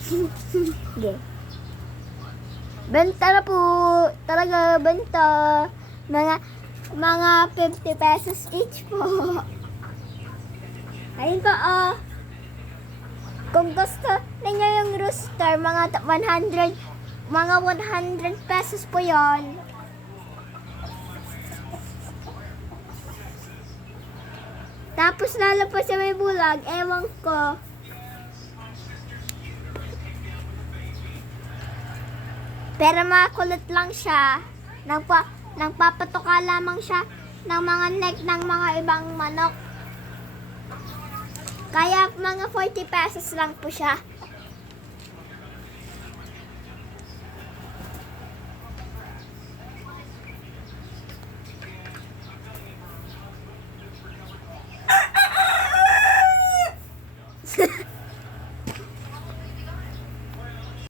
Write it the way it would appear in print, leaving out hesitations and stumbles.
Sige. Benta na po. Talaga, benta. Mga 50 pesos each po. Ayun po, oh. Kung gusto ninyo yung rooster, mga 100 pesos po yon. Tapos lalo pa siya may bulag, ewan ko. Pero makulit lang siya. Nagpapatuka lamang siya ng mga neck ng mga ibang manok. Kaya mga 40 pesos lang po siya.